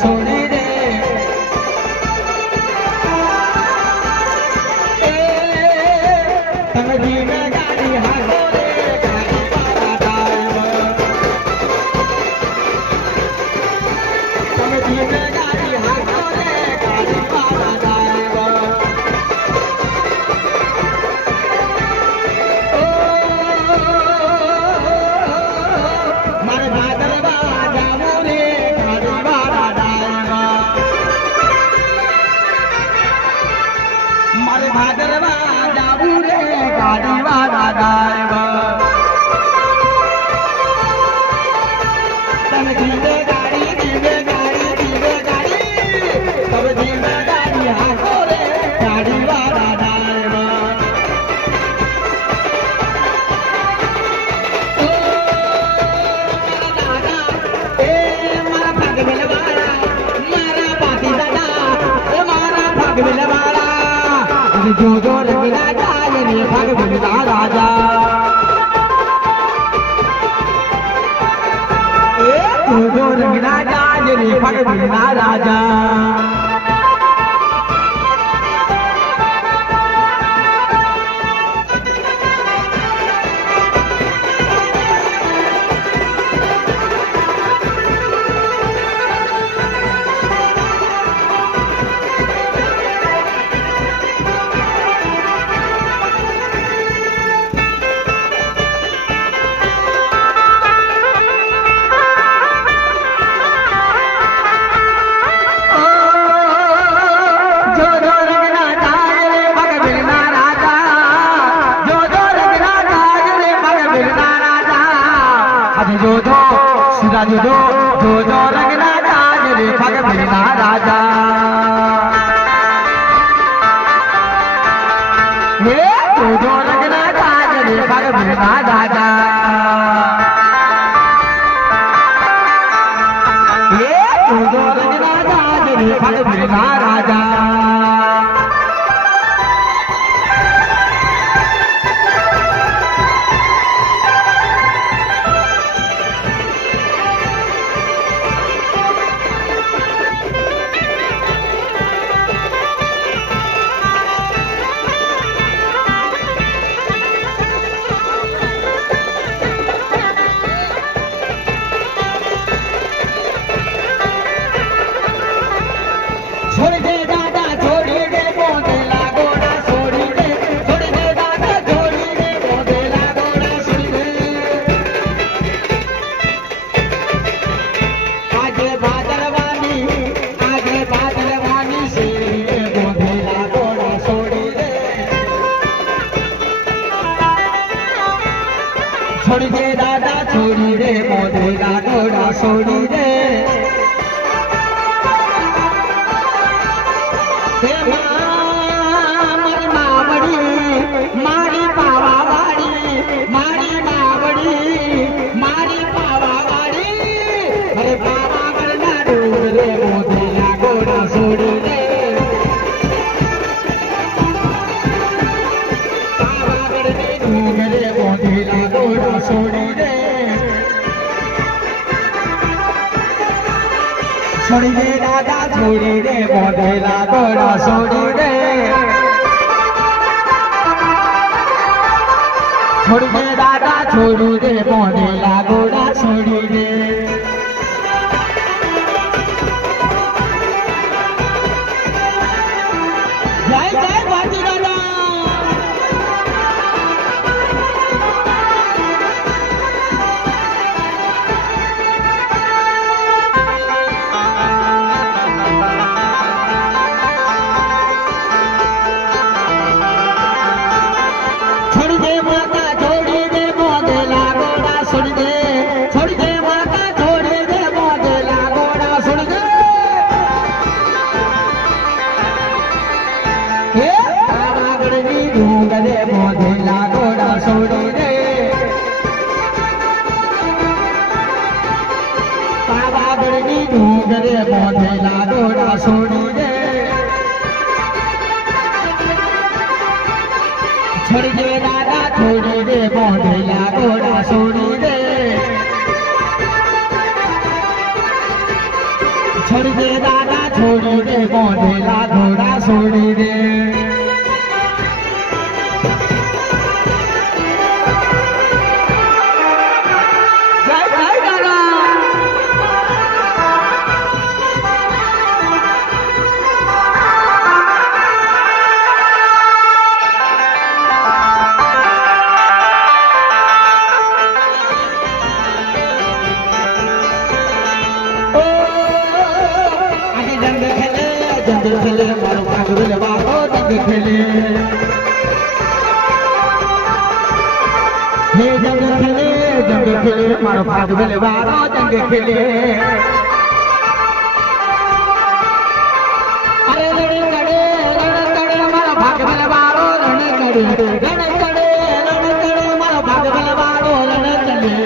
છોડી દે તમે ધીમે ગાડી હાલો રે ગાડી વાળા ડ્રાઈવર તમે ધીમે ગાડી હાલો રે ગાડી વાળા ડ્રાઈવર મારે ભાદરવા જાવું રે ગાડી વાળા ડ્રાઈવર મારે ભાદરવા જાવું રે ગાડી વાળા ડ્રાઈવર તમે ધીમે ગાડી તમે ધીમે ગાડી હાકો રે ગાડી વાળા ડ્રાઈવર એ મારા ભાગવેલ વાળા મારા પાટી દાદા એ મારા ભાગવેલ વાળા જો જો રંગીલા જાય ને ભાગવેલ રાજા જો રંગીલા જાય ને ભાગવેલ રાજા जो जो रंगना जाज रे भगवना राजा हे जो रंगना जाज रे भगवना राजा हे जो रंगना जाज रे भगवना राजा छोड़ दे दादा छोड़ी दे मोदेला गोड़ा छोड़ी दे छोड़ दे दादा छोड़ी दे मोदेला गोड़ा छोड़ी दे आगे बादलवानी से मोदेला गोड़ा छोड़ी दे छोड़ दे दादा छोड़ी दे मोदेला गोड़ा छोड़ी दे मारी पावावाड़ी अरे पावागढ़ ना डूबरे मोदेला गोड़ा छोड़ी दे पावागढ़ ने डूबरे मोदेला गोड़ा छोड़ी दे छोड़ी दे दादा छोड़ी दे मोदेला गोड़ा छोड़ी दे छोड़ी दे दादा छोड़ी दे मोदेला गोड़ा छोड़ी दे जय जय भाती दादा छोड़ी दे माता छोड़ी दे मोदेला गोड़ा छोड़ी दे छोड़ी दे माता छोड़ी दे मोदेला गोड़ा छोड़ी दे हे पावागढ़ नी डूंगरे मोदेला गोड़ा छोड़ी दे पावागढ़ नी डूंगरे मोदेला गोड़ा छोड़ी दे छोड़ी दे दादा छोड़ी दे मोदेला गोड़ा छोड़ी दे छोड़ी दे बिलवाड़ो जंग खेले हे जंग खेले मारो भाग बिलवाड़ो जंग खेले अरे रण चढ़े मारो भाग बिलवाड़ो रण चढ़े मारो भाग बिलवाड़ो रण चढ़े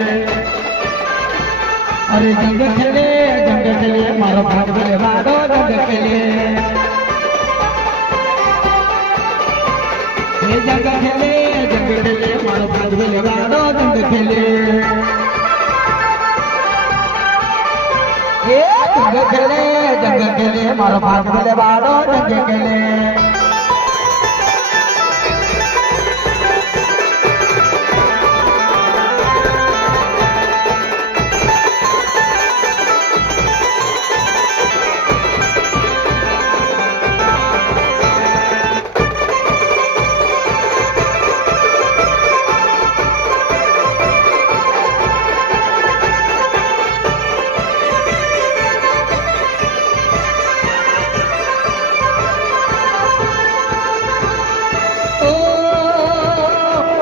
अरे जंग खेले मारो भाग बिलवाड़ो जंग खेले जंग खेले मारो भाग बिलवाड़ो जंग खेले जंग खेले मारो भाग बिलवाड़ो जंग खेले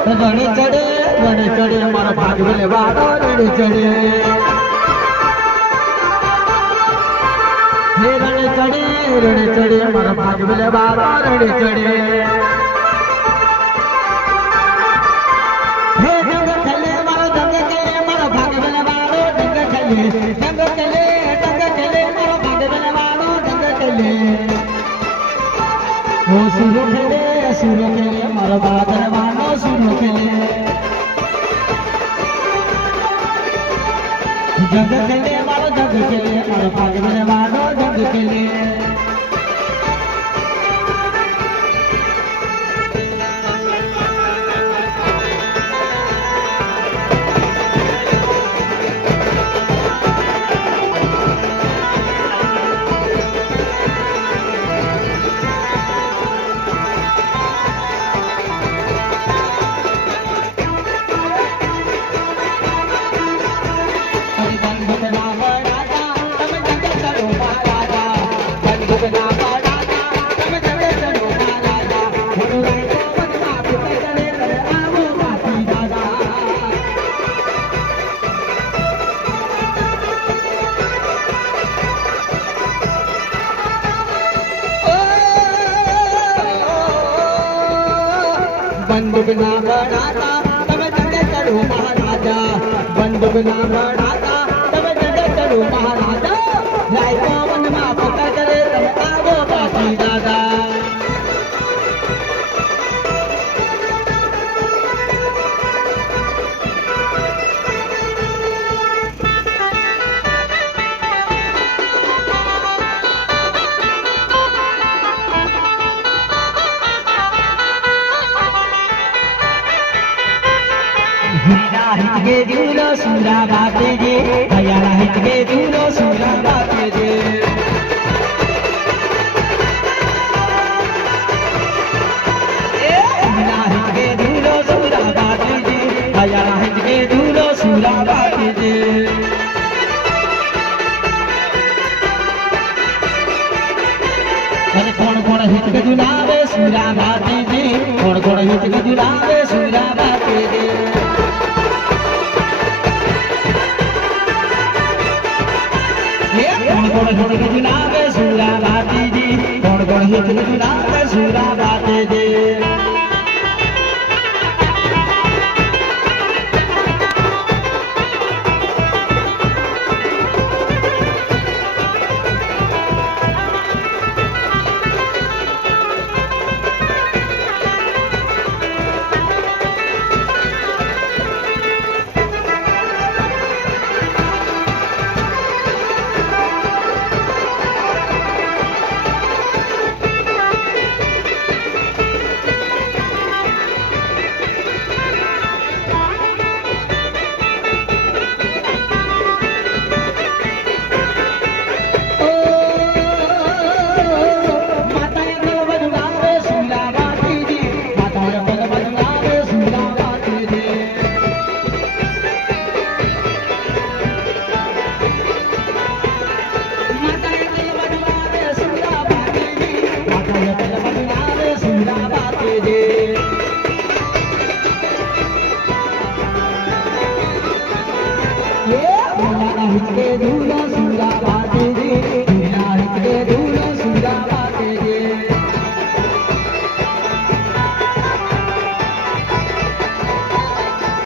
रण चढ़े मारो भाग बिलवाड़ो रण चढ़े हे रण चढ़े मारो भाग बिलवाड़ो रण चढ़े हे जंग खेले मारो भाग बिलवाड़ो जंग खेले मारो भाग बिलवाड़ो जंग खेले वो सुर खेले मारो भाग बिलवाड़ो सुर खेले जंग खेले मारो भाग बिलवाड़ो जंग खेले बंदूक ना बढ़ाता तब जंग चढ़ो महाराजा बंदूक ना बढ़ाता तब जंग चढ़ो महाराजा लाए पवन माँ पकड़ करे तब आवो बाकी दादा हिचके दूलो सूरा बाते जे भैया हिचके दूलो सूरा बाते जे हिचके दूलो सूरा बाते जे भैया हिचके दूलो सूरा बाते जे कौन हिचके दुलावे सूरा बाते जे कौन हिचके दुलावे सूरा बाते जे कौन हिचके दुलावे सूरा बाते जे कौन हिचके दुलावे सूरा बाते जे इसके दूल्हे